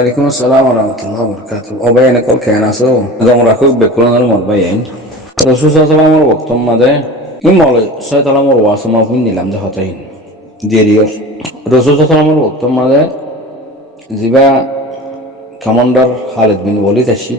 ওয়ালাইকুম আসসালাম ওয়া রাহমাতুল্লাহি ওয়া বারাকাতুহু। অবায়ন কল কেন আসো তোমরা খুব বেকুলার মত বাইন রাসূল সাল্লাল্লাহু আলাইহি ওয়াসাল্লাম মাদে ইমলে সাইতালামর ওয়াসমা ফুন নিলাম যে হতাইন দেরিয়র রাসূল সাল্লাল্লাহু আলাইহি ওয়াসাল্লাম মাদে জিবা কমান্ডার খালিদ বিন ওয়ালিদ আসি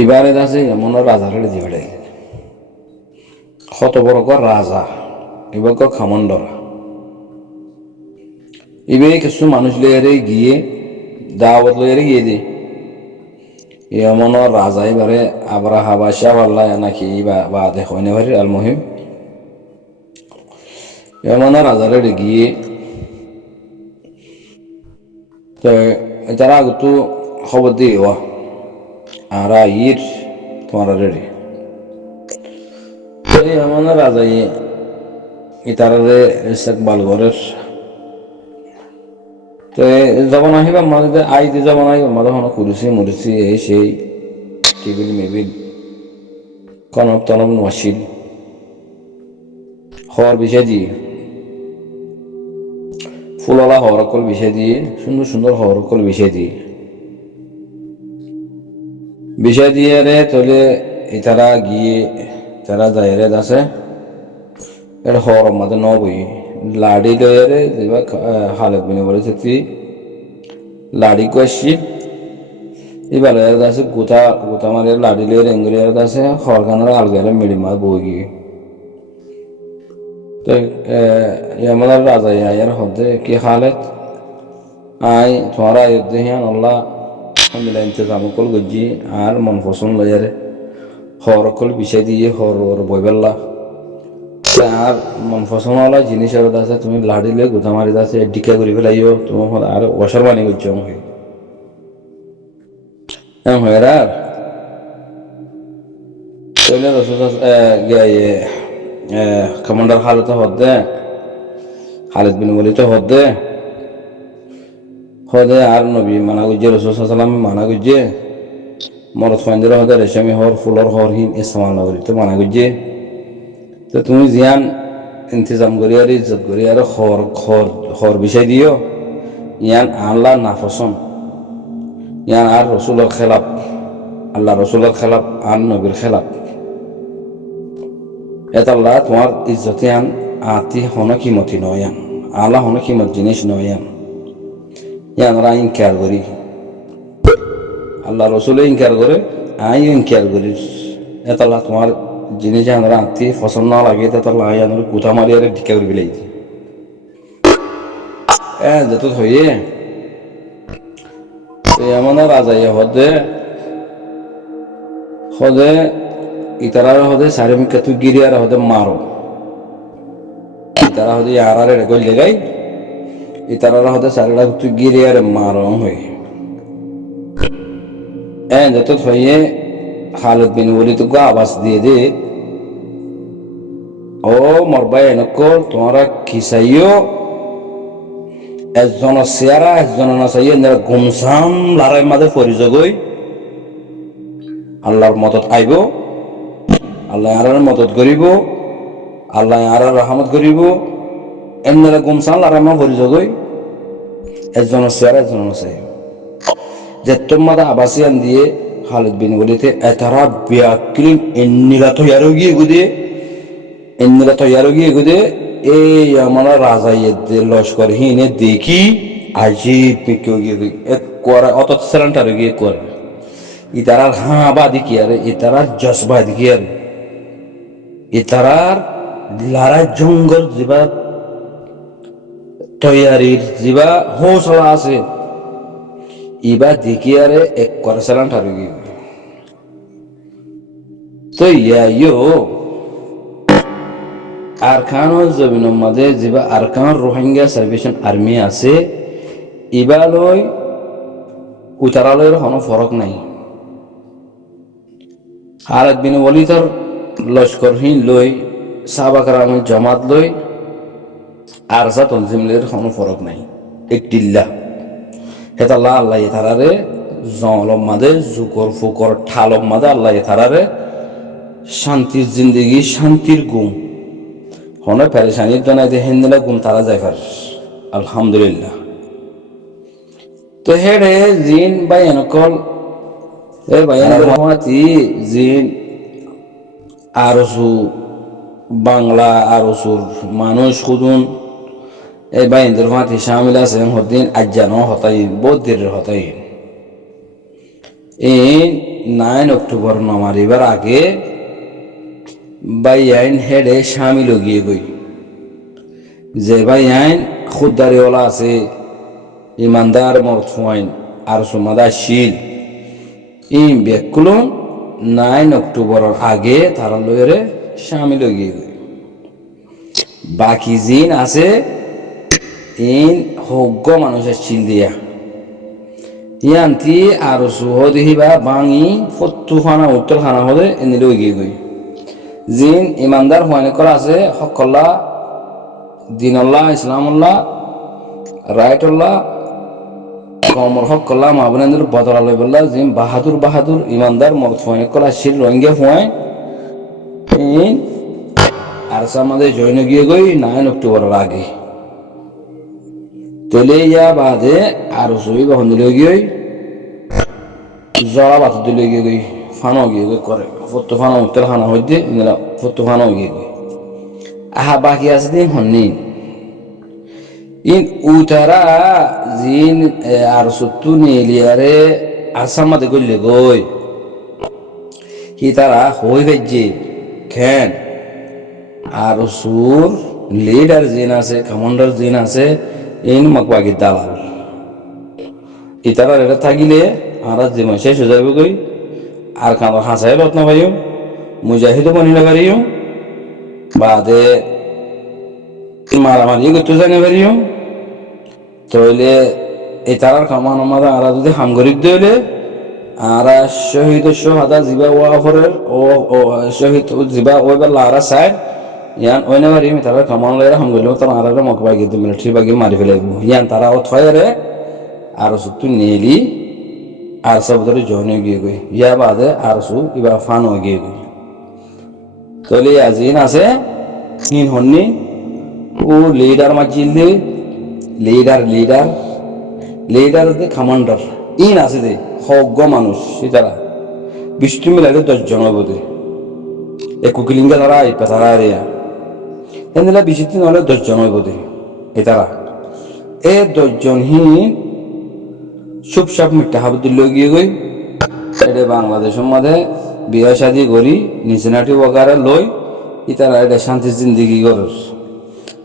এবারে দাসে এমন রাজারে দিবেলে কত বড় কর রাজা এবার কো কমান্ডার ইবে কিছু মানুষ লয়ে গিয়ে দাওয়াত লয়ে গিয়ে দে এমন রাজা এবারে আবরাহা বাদশা আল্লাহ নাকি বা দেখো না ভাই আল মুহিম এমন রাজারে গিয়ে তো তারা আগতো খবর দিও আর আইর তোমার রেডি তো এমন রাজাই ইতারে ইস্তেকবাল করের তো যখন আহিবা মাঝে আইতে যখন আহিবা মাঝে হন কুরুসি মুরুসি এই সেই টেবিল মেবিল কনক তনক নশিল হওয়ার বিষয় দিয়ে ফুলওয়ালা হওয়ার অকল বিষয় দিয়ে সুন্দর সুন্দর হওয়ার অকল বিষয় দিয়ে রে তলে তারা গিয়ে তারা যায় রে আছে এটা হওয়ার মাঝে নবই লাড়ি লয়ে রে যেবা হালত বিনে বলেছে তুই লাড়ি কষি এবার আছে গোতা মারে লাড়ি লয়ে রেঙ্গুলিয়ার আছে হরগানের আলগারে মিড়ি মাছ বই গিয়ে তো আমাদের রাজা আয়ার হদে কি হালত আই তোমার আয়োধ্যে হিয়ান আল্লাহ মিলা ইন্তজাম কল গজি আর মন পছন্দ লয়ারে হর কল বিষয় দিয়ে হর বইবেল্লা আর মন পছন্দ হলা জিনিস আর আছে তুমি লাড়ি লয়ে গোতা মারি আছে ডিকা করে ফেলাইও তোমার আর অসার বানি করছো আমাকে আর তাহলে রসুল কমান্ডার খালিদ বিন ওয়ালিদ হদে আর নবী মানা গুজে রসুল সাল্লাম মানা গুজে মরদ ফাইন্দির হদে রেশমি হর ফুলর হর হিন ইসমাল নগরী তো মানা গুজে তো তুমি জিয়ান ইন্তজাম করি আর ইজ্জত করি আর খর বিষয় দিও ইয়ান আল্লাহ নাফসন ইয়ান আর রসুলের খেলাপ আল্লাহ রসুলের খেলাপ আর নবীর খেলাপ এতাল্লাহ তোমার ইজ্জতে আন আতি হন কিমতি নয়ান আল্লাহ হন কিমত জিনিস নয়ান ইয়ানরা ইনকার করি আল্লাহ রসুলে ইনকার করে আই ইনকার করি এতাল্লাহ তোমার জিনিস আমরা আতি পছন্দ না লাগে তেতাল্লাহ ইয়ানোর গুথা মারি আর ঢিকা করে বিলাই যত হইয়ে এমন রাজা হদে ইতারার হদে সারিমিকা তুই গিরিয়ার হদে মারো ইতারা হদে আরারে গল দেগাই ইতারার হদে সারিরা তুই গিরিয়ার মারো হই যত হইয়ে খালিদ বিন ওয়ালিদ তো আওয়াজ দিয়ে দে ও মরবাই এনেকো তোমরা খিসাইও একজন চেয়ারা একজন নাচাইয়ে গুমসাম লড়াই মাঝে পরিযোগই আল্লাহর মদত আইব আল্লাহ আর মদত করিব আল্লাহ আর রহমত করিব এমনি গুমসাম লড়াই মা পরিযোগই একজন চেয়ারা একজন নাচাই যে তোমার আবাসিয়ান দিয়ে খালিদ বিন ওয়ালিদ এতারা বিয়াক্রিম এন্নিলা তৈয়ার গিয়ে এই আমার রাজা লস্কর হিনে দেখি আজিব কেউ গিয়ে করে অত সেলেন্টার গিয়ে করে ইতারার হাঁ বা দেখি আর ইতারার জসবা দেখি আর ইতারার লড়াই জঙ্গল যা তৈয়ারির যা হৌসলা আছে ইবা দেখি আরে এক করে সেলেন্টার গিয়ে তো ইয়ো আরকানুল জমিনের মাঝে যেবা আরকান রোহিঙ্গা সার্ভিসন আর্মি আছে ইবালই উতারালয়ের কোনো ফরক নাই খালিদ বিন ওয়ালিদর লস্করহীন লই সাহাবাকরাম জামাত লই আরসা তনজিমলের কোনো ফরক নাই একটিল্লা হেতাল্লাহ আল্লাহ তারারে জঙ্গলম মাঝে জুকর ফুকর ঠালম মাঝে আল্লাহ তারারে শান্তির জিন্দগি শান্তির গুম হনে পেরেশানির জন্য হিন্দিলা গুম তারা যায় পার আলহামদুলিল্লাহ তো হেডে জিন বাই এনকল এ বায়ানের মাতি জিন আরসু বাংলা আরসুর মানুষ খুদুন এই বাইন্দের মাতি শামিল আছে হদিন আজ্জানো হতাই বৌদ্ধের হতাই এই 9 অক্টোবর নমারিবার আগে বাইয়াইন হেডে শামিল গিয়ে গই যে বাইয়াইন খুদ্দারিওয়ালা আছে ইমানদার মরফুয়াইন আর সুমাদা শিল ইম বেকুলুন 9 অক্টোবরের আগে তারা লইরে শামিল গিয়ে গই বাকি জিন আছে ইন হগ্য মানুষের চিল দিয়া ইয়ান্তি আর সুহদিহিবা বাঙি ফত্তু খানা উত্তর খানা হলে এনে লই গিয়ে গই জিন ইমানদার হুয়ানি করা আছে হকল্লা দিনল্লাহ ইসলামুল্লাহ রায়টুল্লাহ কমর হকল্লা মাহবুবেন্দ্র বদলালয় বললা জিন বাহাদুর বাহাদুর ইমানদার মরদ হুয়ানি করা শিল রোহিঙ্গা হুয়াই ইন আর আমাদের জৈন গিয়ে গই 9 অক্টোবরের আগে তেলে ইয়া বাদে আর সই বা হন্দিলে গিয়ে জড়া বাত দিলে গিয়ে গই ফানো গিয়ে গই করে ফটো ফানো উত্তর খানা হইতে ইনলা ফটো ফানো গিয়ে গই আহা বাকি আছে দিন হন্নি ইন উতারা জিন আর সত্তু নিলিয়ারে আসামাতে গইলে গই কি তারা হই গেছে খেন আর সুর লিডার জিন আছে কমান্ডার জিন আছে ইন মকবাগি দালাল ইতারা এটা থাকিলে আর জীবন শেষ হয়ে যাবে গই আর কাম হাসাই রত্ন ভাইও মুজাহিদও বনি না পারিও বাদে মারামারি করতে জানে পারিও তইলে ইতারার কামান আমাদের আর যদি হামগরিক দিলে আর শহীদ সোহাদা জিবা ওয়াফরের ও শহীদ জিবা ওইবার আর সাইড ইয়ান ওইনে বারি তারা কামান লইরা হামগরিল তারা আর মকবাগি দি মিলিটারি বাগি মারি ফেলাইব ইয়ান তারা অথয়ারে আর সত্তু নেলি আর সব ধরে জনে গিয়ে গই ইয়া বাদে আর সু ইবা ফান হয়ে গিয়ে গই তলে আজিন আছে হিন হন্নি ও লিডার মাজিল দে লিডার লিডার লিডার দে কমান্ডার ইন আছে দে হগ্গ মানুষ সিতারা বিষ্ণু মিলাইতে 10 জন হবে একুকিলিঙ্গা তারা ইপা তারা রেয়া এনলা বিশিতি নহলে 10 জন হইব দে এতারা এ 10 জন হি চুপচাপ মিঠা হাবুদুল গিয়ে গই এটা বাংলাদেশের মধ্যে বিয়া শাদি করি নিচেনাটি বগারে লই ইতারা এটা শান্তি জিন্দিগি কর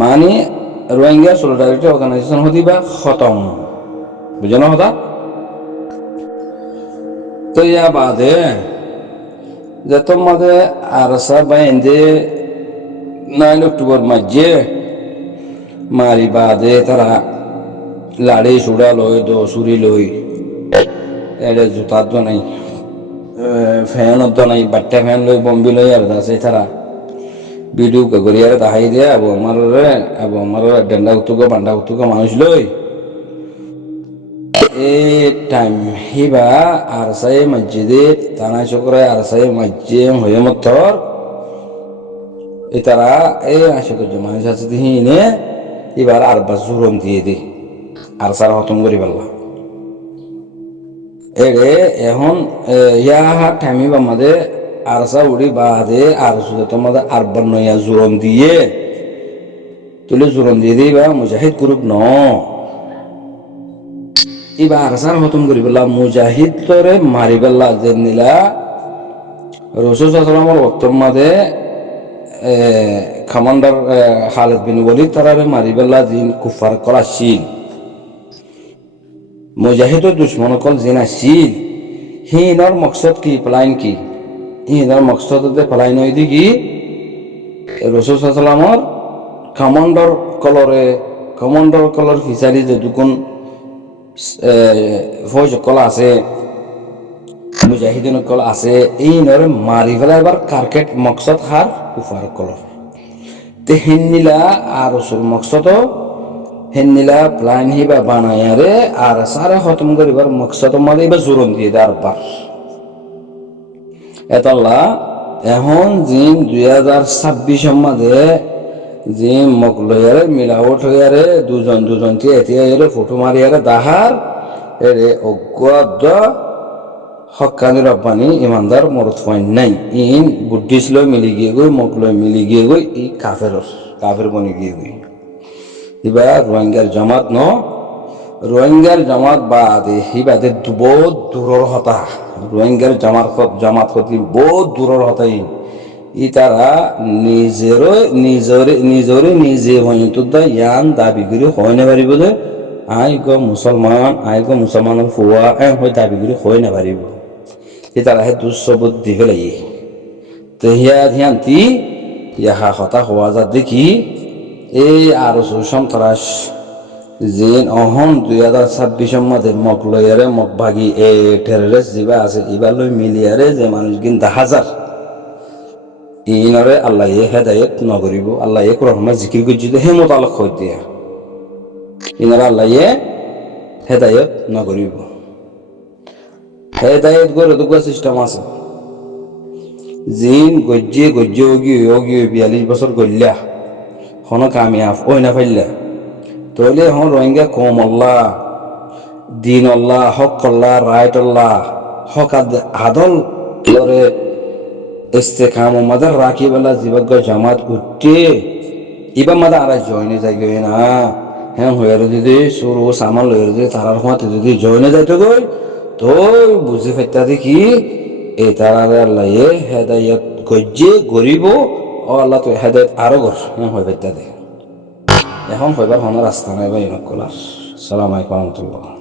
মানে রোহিঙ্গা সলিডারিটি অর্গানাইজেশন হতি বা খতম বুঝানো হতা তো ইয়া বাদে যে তোমাদের আর বাইন্দে 9 অক্টোবর মাঝে মারি বাদে তারা লাড়ি চূড়া লই দসুরি লই এটা জুতার তো নাই ফ্যান তো নাই বাট্টা ফ্যান লই বম্বি লই আর আছে তারা ভিডিও করি আর দাহাই দিয়ে আবো আমার ডান্ডা উত্তুক বান্ডা উত্তুক মানুষ লই এই টাইম হিবা আর সাই মসজিদে তানা চক্রে আর সাই মসজিদ হয়ে মতর এই তারা এই আশা করছে মানুষ আছে হিনে এবার আর বাস জুরন দিয়ে দি আর সারা খতম করি পারলাম এরে এখন ইয়া টাইমি আমাদের আর সা উড়ি বাদে আর শুধু তোমাদের আর বন্যা জুরন দিয়ে তুলে জুরন দিয়ে দিবা মুজাহিদ গ্রুপ ন এবার আর সার খতম করি পেলাম মুজাহিদ তোরে মারি পেলা যে নিলা রসুল সাল্লামের বক্তব্য মাঝে কমান্ডার খালেদ বিন ওয়ালিদ তারারে মারি পেলা জিন কুফার করা শিল মুজাহিদর দুশ্মন কল জিন আসিল হিনর মকসদ কি প্লাইন কি হিনর মকসদ প্লাইন হই দি কি রসুল সাল্লামর কমান্ডার কলর ফিসারি যে দুগুণ ফৌজ কল আছে মুজাহিদিন কল আছে এই নরে মারি ফেলা এবার কার্কেট মকসদ হার কুফার কলর তে হিন্নিলা আর রসুল মকসদ হেন্নিলা প্লান হিবা বানায়ারে আর সারা খতম করিবার মকসদ মাঝে এবার জোরন দিয়ে দেয় আরবার এতলা এখন জিন 2026 মাঝে জিন মক লয়ারে মিলাওট হইয়ারে দুজন দুজন কে এতিয়ারে ফটো মারিয়ারে দাহার এরে অজ্ঞ হকানি রব্বানি ইমানদার মরত ফাইন নাই ইন বুদ্ধিস লয় মিলি গিয়ে গই মক লয় মিলি গিয়ে গই ই কাফের বনি গিয়ে গই ইবা রোহিঙ্গার জামাত ন রোহিঙ্গার জামাত বাদে হিবাদে বহুত দূরের হতা রোহিঙ্গার জামাত হতি বহুত দূরের হতাই ই তারা নিজে হইতো ইয়ান দাবি করে হয় না পারিব যে আই গো মুসলমানের ফুয়া হয় দাবি করে হয় না পারিব ই তারা হে দুঃসবুদ্ধি ফেলাই তো হিয়ান্তি ইহা হতা হওয়া যা দেখি এই আরো সন্ত্রাস যে অহন 2026 মধ্যে মক লয়ারে মক ভাগি এ টেররিস্ট যিবা আছে এবার লই মিলিয়ারে যে মানুষ কিন্তু হাজার ইনরে আল্লাহ হেদায়ত নগরিব আল্লাহ কোরআন জিকির করছি হে মোতালক হই দিয়া ইনরে আল্লাহ হেদায়ত নগরিব হেদায়ত করে তো সিস্টেম আছে জিন গজ্জে ওগি 42 বছর গল্লা হন কামিয়াব ওই না ফাইল্লা তাহলে হন রোহিঙ্গা কম আল্লাহ দিন আল্লাহ হক আল্লাহ রাইট আল্লাহ হক আদল করে ইস্তেকাম মাদার রাখি বেলা জীবক জামাত উঠে ইবা মাদা আর জয়নে যাই গই না হ্যাঁ হয়ে যদি সরু সামান লয়ে যদি তারার মাতে যদি জয়নে যাইতে গই তো বুঝে ফেতা দেখি এই তারার আল্লাহ হেদায়ত গজ্জে গরিব ও আল্লাহ তো হেদায়ত আরো গর হ্যাঁ হয়ে ফেতা দেখি এখন হইবার হন রাস্তা নাই বা ইনকলার সালাম আলাইকুম রহমতুল্লাহ